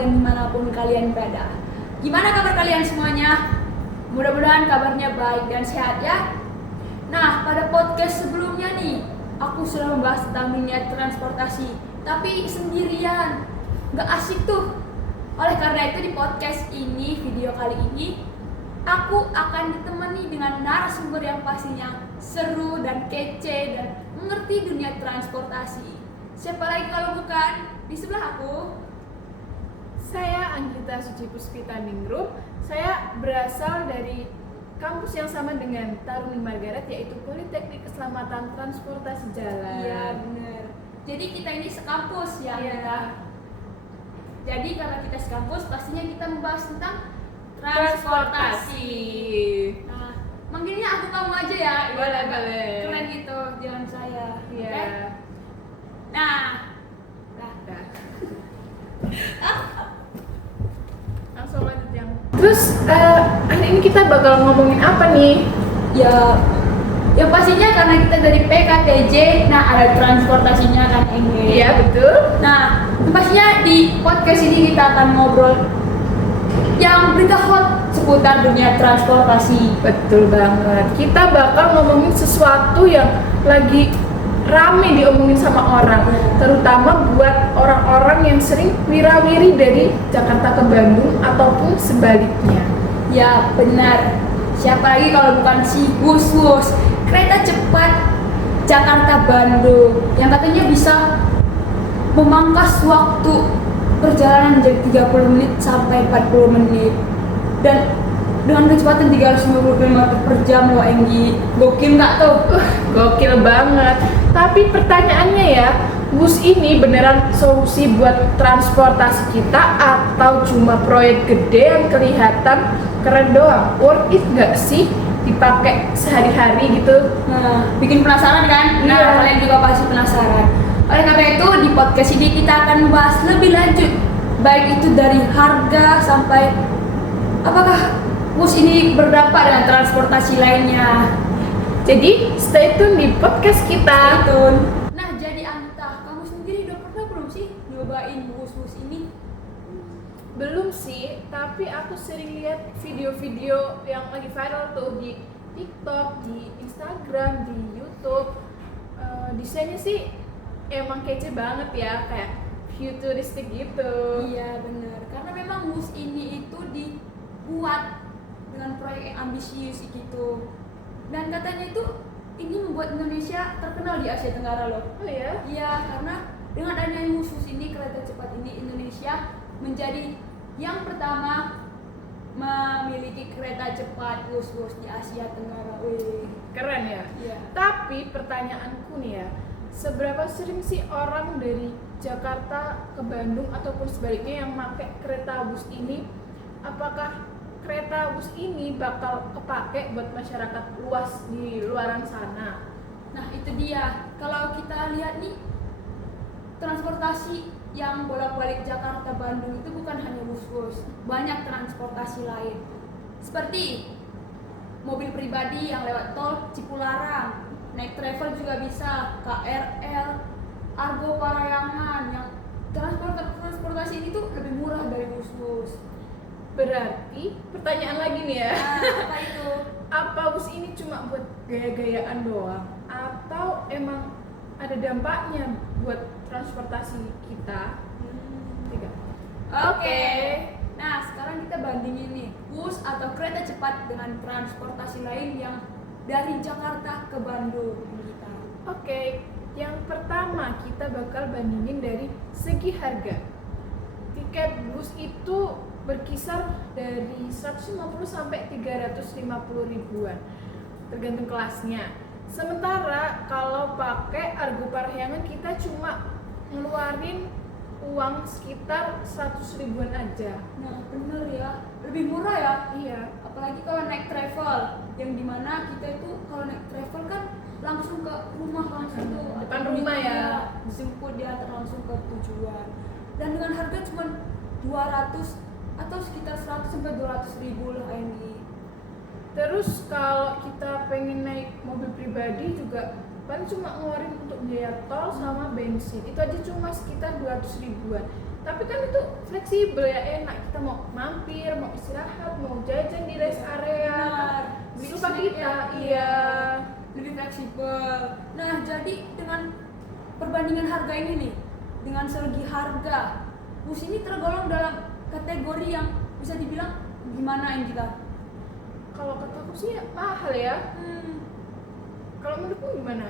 dan dimanapun kalian berada. Gimana kabar kalian semuanya? Mudah-mudahan kabarnya baik dan sehat ya. Nah, pada podcast sebelumnya nih, aku sudah membahas tentang dunia transportasi, tapi sendirian, nggak asik tuh. Oleh karena itu di podcast ini, video kali ini, aku akan ditemani dengan narasumber yang pastinya seru dan kece dan mengerti dunia transportasi. Siapa lagi kalau bukan di sebelah aku? Saya Anggita Suci Puspita Ningrum. Saya berasal dari kampus yang sama dengan Taruni Margaret, yaitu Politeknik Keselamatan Transportasi Jalan. Iya benar. Jadi kita ini sekampus ya. Iya. Jadi karena kita sekampus, pastinya kita membahas tentang Transportasi. Nah, manggilnya aku kamu aja ya. Boleh, boleh. Keren gitu jalan saya. Iya. Oke? Nah, Langsung lanjut yang. Terus hari ini kita bakal ngomongin apa nih? ya pastinya karena kita dari PKTJ, nah ada transportasinya kan Engge. Iya betul. Nah, pastinya di podcast ini kita akan ngobrol yang berita hot seputar dunia transportasi. Betul banget. Kita bakal ngomongin sesuatu yang lagi rame diomongin sama orang, terutama buat orang-orang yang sering wirawiri dari Jakarta ke Bandung ataupun sebaliknya. Ya benar. Siapa lagi kalau bukan si Wus kereta cepat Jakarta Bandung yang katanya bisa memangkas waktu perjalanan dari 30 menit sampai 40 menit dan dengan kecepatan 350 km per jam loh Enggi. Gokil nggak tuh? Gokil banget. Tapi pertanyaannya ya, bus ini beneran solusi buat transportasi kita atau cuma proyek gede yang kelihatan keren doang? Worth it nggak sih dipakai sehari-hari gitu? Nah, bikin penasaran kan? Nah, Iya. kalian juga pasti penasaran. Oleh karena itu, di podcast ini kita akan membahas lebih lanjut, baik itu dari harga sampai apakah bus ini berdampak dengan transportasi lainnya. Jadi stay tune di podcast kita. Betul. Nah, jadi Anita, kamu sendiri udah pernah belum sih nyobain bus-bus ini? Belum sih, tapi aku sering lihat video-video yang lagi viral tuh di TikTok, di Instagram, di YouTube. Desainnya sih emang kece banget ya, kayak futuristik gitu. Iya benar, karena memang bus ini itu dibuat dengan proyek yang ambisius gitu. Dan katanya itu ini membuat Indonesia terkenal di Asia Tenggara loh. Oh ya? Iya, karena dengan adanya bus ini, kereta cepat ini, Indonesia menjadi yang pertama memiliki kereta cepat bus di Asia Tenggara. Wih, Keren ya? iya. Tapi pertanyaanku nih ya, seberapa sering sih orang dari Jakarta ke Bandung ataupun sebaliknya yang pakai kereta bus ini? Apakah kereta bus ini bakal kepake buat masyarakat luas di luaran sana? Nah itu dia, kalau kita lihat nih transportasi yang bolak-balik Jakarta Bandung itu bukan hanya bus-bus, banyak transportasi lain seperti mobil pribadi yang lewat tol Cipularang, naik travel juga bisa, KRL, Argo Parayangan, yang transportasi ini tuh lebih murah dari bus-bus. Berarti pertanyaan lagi nih ya, Nah, apa itu? apa bus ini cuma buat gaya-gayaan doang atau emang ada dampaknya buat transportasi kita? Tiga. Oke. Nah, sekarang kita bandingin nih bus atau kereta cepat dengan transportasi lain yang dari Jakarta ke Bandung kita. Oke, yang pertama kita bakal bandingin dari segi harga. Tiket bus itu berkisar dari 150 sampai 350 ribuan, tergantung kelasnya. Sementara kalau pakai Argo Parahyangan kita cuma ngeluarin uang sekitar 100 ribuan aja. Nah, bener ya, lebih murah ya. Iya. Apalagi kalau naik travel, yang dimana kita itu kalau naik travel kan langsung ke rumah langsung tuh. Depan atau rumah ya. Dijemput dia langsung ke tujuan. Dan dengan harga cuma 200 atau sekitar 100 sampai 200 ribu lah ini. Terus kalau kita pengen naik mobil pribadi juga paling cuma ngeluarin untuk biaya tol sama bensin, itu aja cuma sekitar 200 ribuan. Tapi kan itu fleksibel ya, enak, kita mau mampir, mau istirahat, mau jajan di rest area, Benar. suka Snack kita, ya, iya. lebih fleksibel. Nah, jadi dengan perbandingan harga ini nih, dengan segi harga, bus ini tergolong dalam kategori yang bisa dibilang gimana yang kita? Kalau kataku sih ya, mahal ya. Kalau menurutmu gimana?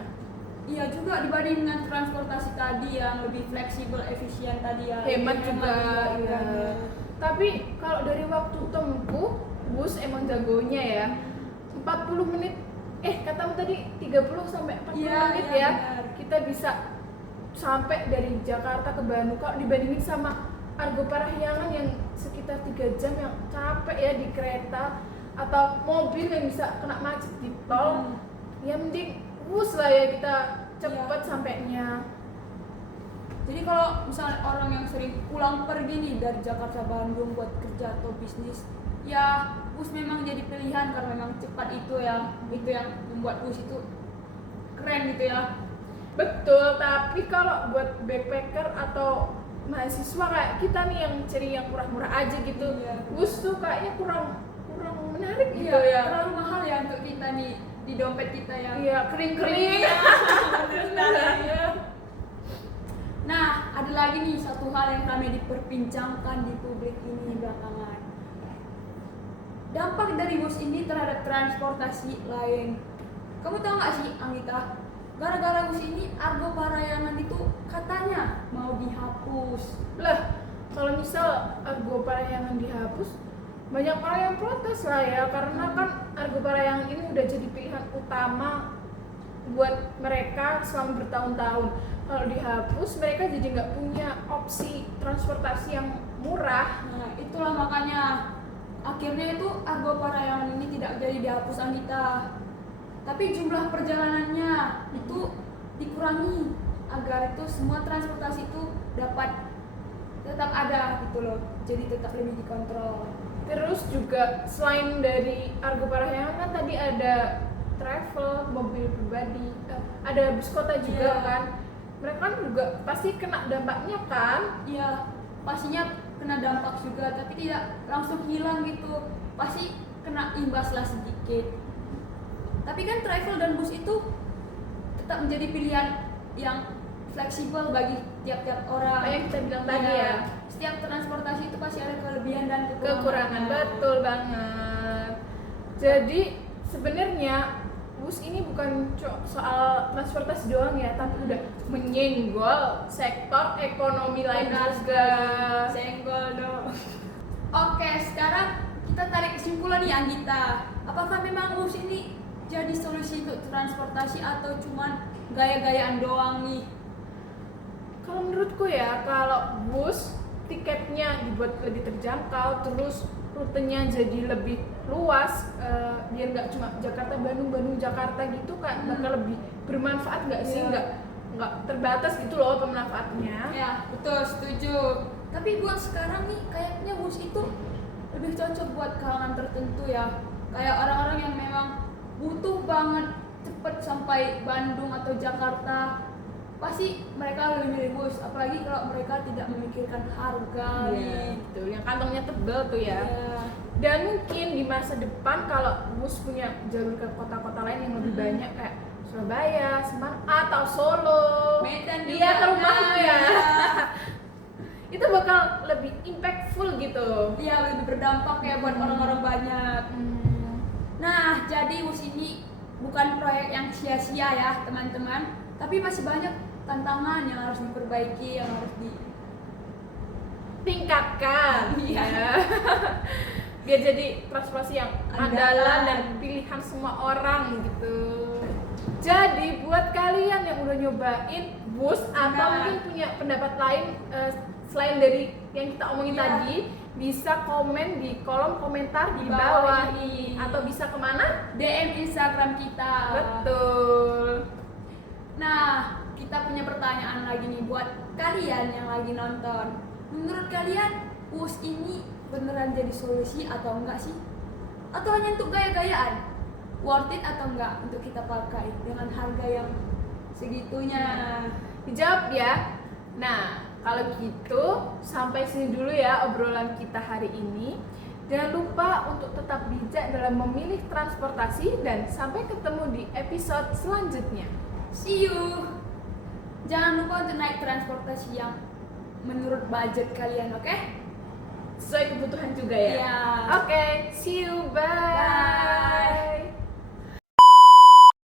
Iya juga dibanding dengan transportasi tadi yang lebih fleksibel, efisien tadi ya. Hemat lebih juga, harganya. iya. Tapi kalau dari waktu tempuh, bus emang jagonya ya. 40 menit, katamu tadi 30 sampai 40 Iya, menit iya, ya. benar. Kita bisa sampai dari Jakarta ke Bandung. Kalau dibandingin sama Argo Parahyangan yang sekitar 3 jam yang capek ya di kereta atau mobil yang bisa kena macet di tol, ya mending bus lah ya, kita cepet Iya. sampainya. Jadi kalau misalnya orang yang sering pulang pergi nih dari Jakarta Bandung buat kerja atau bisnis, ya bus memang jadi pilihan karena memang cepat itu ya. Itu yang membuat bus itu keren gitu ya. Betul, tapi kalau buat backpacker atau mahasiswa kayak kita nih yang cari yang murah-murah aja gitu, Iya. bus tuh kayaknya kurang menarik gitu Iya, ya. terlalu mahal ya untuk kita nih di dompet kita yang Iya, kering-kering. Iya. Nah, ada lagi nih satu hal yang kami diperbincangkan di publik ini belakangan. Dampak dari bus ini terhadap transportasi lain. Kamu tahu nggak sih, Anggita? Gara-gara bus ini, Argo Parahyangan itu katanya mau dihapus. Lah, kalau misal Argo Parahyangan dihapus, banyak orang yang protes lah ya, karena kan Argo Parahyangan ini udah jadi pilihan utama buat mereka selama bertahun-tahun. Kalau dihapus, mereka jadi nggak punya opsi transportasi yang murah. Nah, itulah makanya akhirnya itu Argo Parahyangan ini tidak jadi dihapus, Anggita. Tapi jumlah perjalanannya itu dikurangi agar itu semua transportasi itu dapat tetap ada gitu loh. Jadi tetap lebih dikontrol. Terus juga selain dari Argo Parahyangan kan tadi ada travel, mobil pribadi, ada bus kota juga Iya. kan. Mereka kan juga pasti kena dampaknya kan. Iya, pastinya kena dampak juga, tapi tidak langsung hilang gitu. Pasti kena imbas lah sedikit. Tapi kan travel dan bus itu tetap menjadi pilihan yang fleksibel bagi tiap-tiap orang. Kayak yang kita bilang tadi Iya. ya. Setiap transportasi itu pasti ada kelebihan dan Kekurangan, betul banget. Jadi sebenarnya bus ini bukan soal transportasi doang ya, tapi udah menyenggol sektor ekonomi lain juga. Senggol dong. Oke, sekarang kita tarik kesimpulan nih, Anggita. Apakah memang bus ini jadi solusi untuk transportasi atau cuman gaya-gayaan doang nih? Kalau menurutku ya, kalau bus tiketnya dibuat lebih terjangkau, terus rutenya jadi lebih luas, biar nggak cuma Jakarta Bandung Bandung Jakarta gitu kan, bakal lebih bermanfaat nggak sih? Iya. Nggak terbatas gitu loh pemanfaatnya. Ya, betul, setuju. Tapi buat sekarang nih, kayaknya bus itu lebih cocok buat kalangan tertentu ya. Kayak orang-orang yang memang butuh banget cepet sampai Bandung atau Jakarta, pasti mereka lebih milih bus. Apalagi kalau mereka tidak memikirkan harga nih. Betul, yang kantongnya tebel tuh ya. Iya. Dan mungkin di masa depan kalau bus punya jalur ke kota-kota lain yang lebih banyak kayak Surabaya, Semarang atau Solo, Medan juga. iya ke rumahmu ya. Iya. Itu bakal lebih impactful gitu. Iya, lebih berdampak ya buat orang-orang banyak. Nah, jadi bus ini bukan proyek yang sia-sia ya teman-teman, tapi masih banyak tantangan yang harus diperbaiki, yang harus Tingkatkan, Iya. ya. Biar jadi transportasi yang andalan dan pilihan semua orang gitu. Jadi buat kalian yang udah nyobain bus atau Nah. mungkin punya pendapat lain selain dari yang kita omongin Iya. tadi, bisa komen di kolom komentar di Di bawah bawah ini ini. atau bisa kemana? DM Instagram kita. Betul. Nah, kita punya pertanyaan lagi nih buat kalian yang lagi nonton. Menurut kalian bus ini beneran jadi solusi atau enggak sih? Atau hanya untuk gaya-gayaan? Worth it atau enggak untuk kita pakai dengan harga yang segitunya? Dijawab ya. Nah, kalau gitu sampai sini dulu ya obrolan kita hari ini. Jangan lupa untuk tetap bijak dalam memilih transportasi dan sampai ketemu di episode selanjutnya. See you. Jangan lupa untuk naik transportasi yang menurut budget kalian, oke? Sesuai kebutuhan juga ya. Iya. Oke, see you, bye. Bye.